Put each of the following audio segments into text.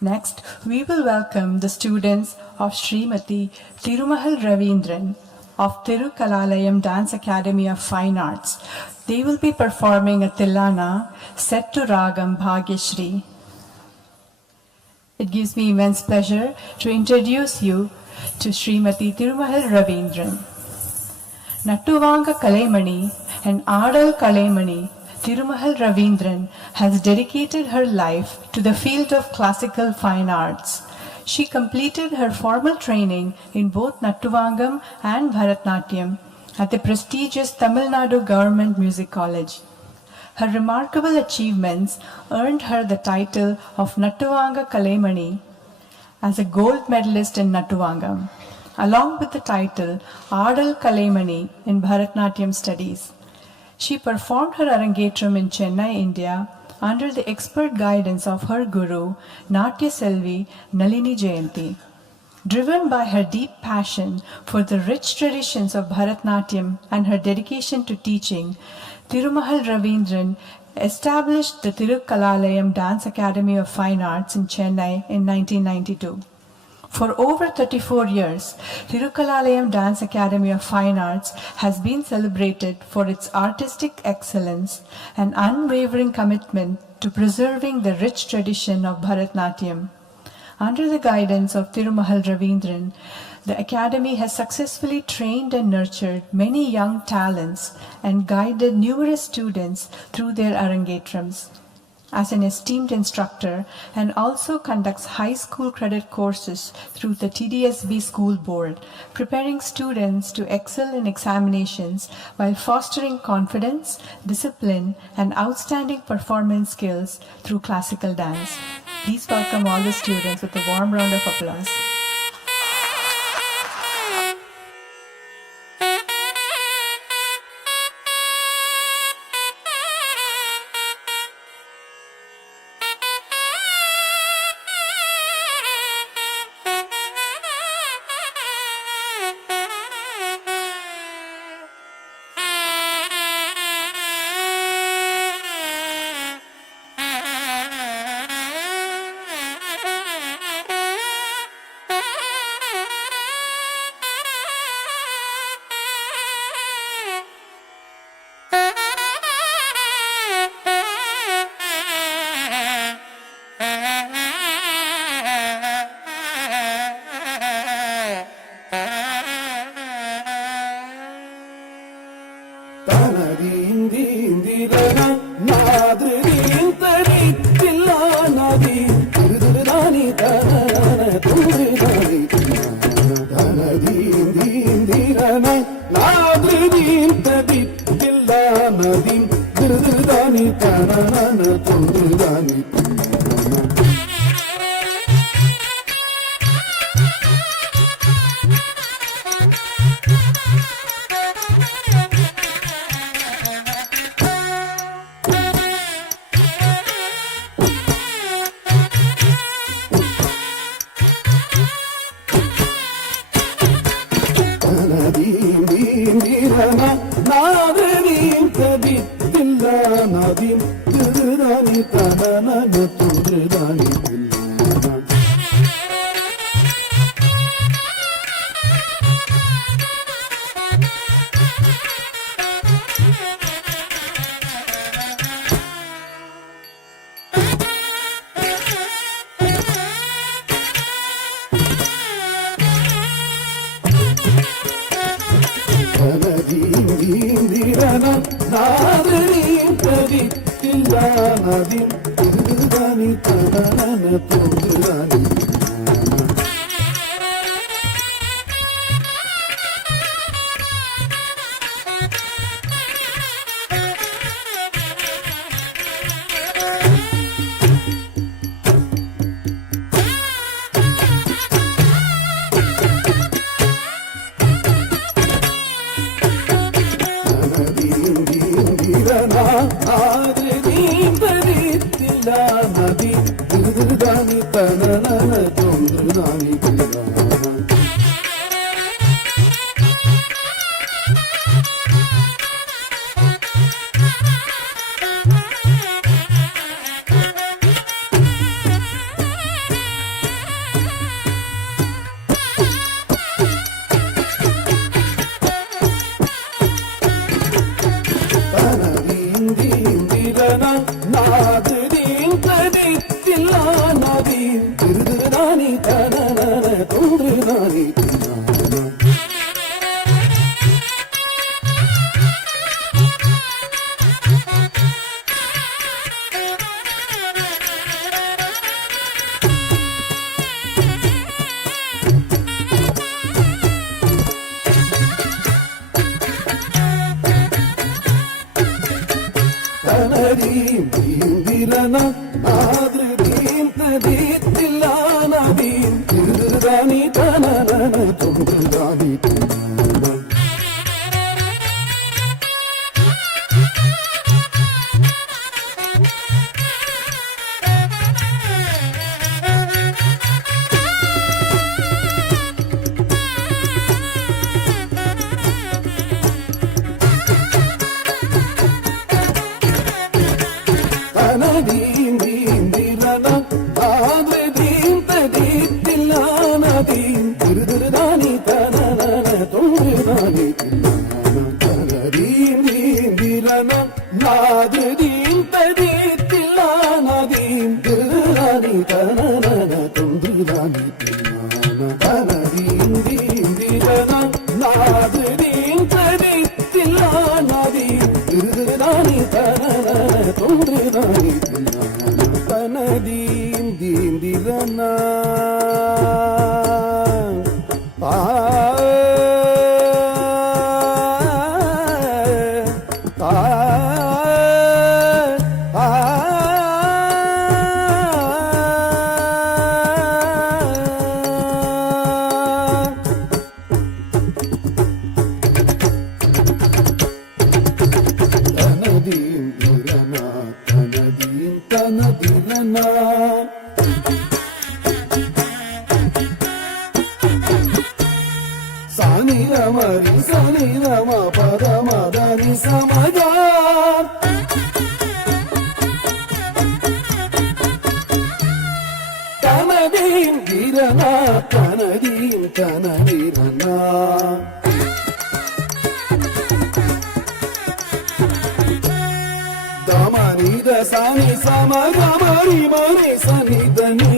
Next, we will welcome the students of Srimati Tirumahal Ravindran of Tirukalalayam Dance Academy of Fine Arts. They will be performing a Tillana set to Ragam Bhagyashri. It gives me immense pleasure to introduce you to Srimati Tirumahal Ravindran. Nattuvanga Kalaimani and Adal Kalaimani Tirumahal Ravindran has dedicated her life to the field of classical fine arts. She completed her formal training in both Nattuvangam and Bharatnatyam at the prestigious Tamil Nadu Government Music College. Her remarkable achievements earned her the title of Nattuvanga Kalaimani as a gold medalist in Nattuvangam, along with the title Adal Kalaimani in Bharatnatyam studies. She performed her Arangetram in Chennai, India, under the expert guidance of her guru, Natya Selvi Nalini Jayanti. Driven by her deep passion for the rich traditions of Bharatnatyam and her dedication to teaching, Tirumahal Ravindran established the Tirukalalayam Dance Academy of Fine Arts in Chennai in 1992. For over 34 years, Tirukalalayam Dance Academy of Fine Arts has been celebrated for its artistic excellence and unwavering commitment to preserving the rich tradition of Bharatnatyam. Under the guidance of Tirumahal Ravindran, the Academy has successfully trained and nurtured many young talents and guided numerous students through their Arangetrams. As an esteemed instructor and also conducts high school credit courses through the TDSB School Board, preparing students to excel in examinations while fostering confidence, discipline, and outstanding performance skills through classical dance. Please welcome all the students with a warm round of applause. ತದೀತಿಲ್ಲ ನದಿ ತಿರುನಾನಿ ತನನ ತೊಂದ್ರೆ ನಾನಿ തനദീം ദീംദിരന ആദ്രദീം തദീത്തില്ല നദീം തിരുദാനി തനനന തുംദാനി തുംദാനി தனதீம் தீந்திரன ஆத்ரதீம் ததீத்தில்ல நதீம் திருதானி தனனன தொங்குதானி தனதீம் தீந்திரன ஆத்ரதீம் ததீத்தில்ல நதீம் திருதானி தனனன தொங்குதானி தனதீம் தீந்திரன ஆத்ரதீம் ததீத்தில்ல நதீம் திருதானி தனனன தொங்குதானி தனதீம் தீந்திரன தனதீம் திரன தனதீம் தனதிரன சானி ரமரி சனி ரம பத மதனி சமகா தனதீம் திரன தனதீம் தனதிரன தமனித சனி சமகமரி மணி சனிதனி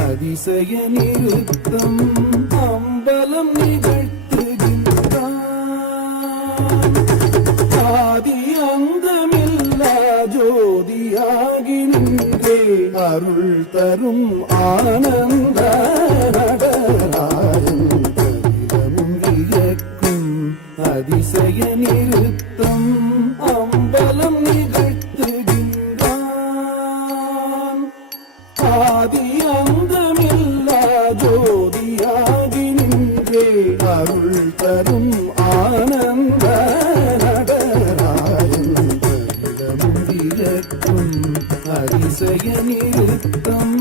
அதிசய நிறுத்தம் அம்பலம் நிகழ்த்துகின்றான் ஆதி அந்தமில்லா ஜோதியாகி நின்றே அருள் தரும் ஆனந்த நடராஜன் கவிதமும் இயக்கும் அதிசய நிறுத்தம் அம்பலம் நிகழ்த்துகின்றான் ஆதி அந்தமில்லா ஜோதியாகி நின்றே அருள் தரும் ஆனந்த நடராஜன் கவிதமும் இயக்கும் அதிசய நிறுத்தம்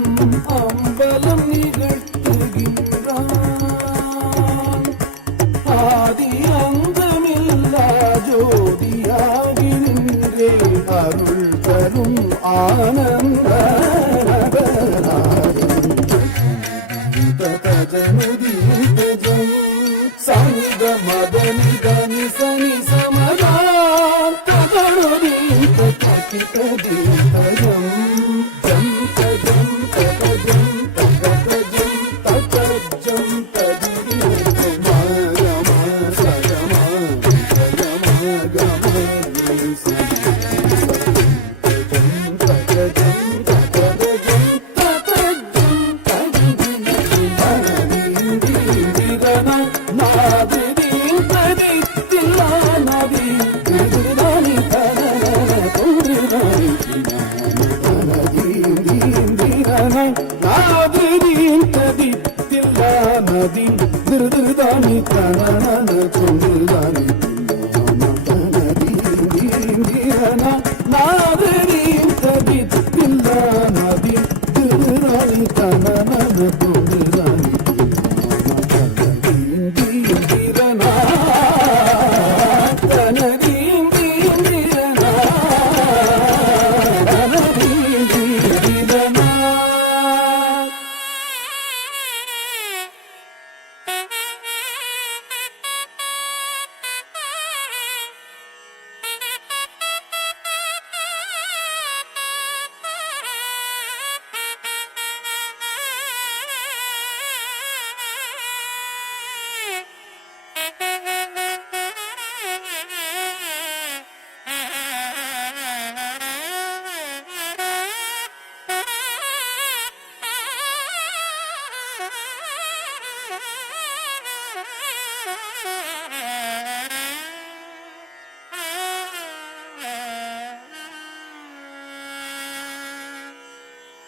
அம்பலம் நிகழ்த்துகின்றான் ஆதி அந்தமில்லா ஜோதியாகி நின்றே அருள் தரும் ஆனந்த சனித மதனி தனி சனி சமதா தகனுதீத தகிததீதயம் ஜம் தஜம் தகஜம் தகஜம் தகஜம் నాదిదీం తది తిల్లా నది దిరదాని తనన తోదిదాని నాదిదీం తది తిల్లా నది దిరదాని తనన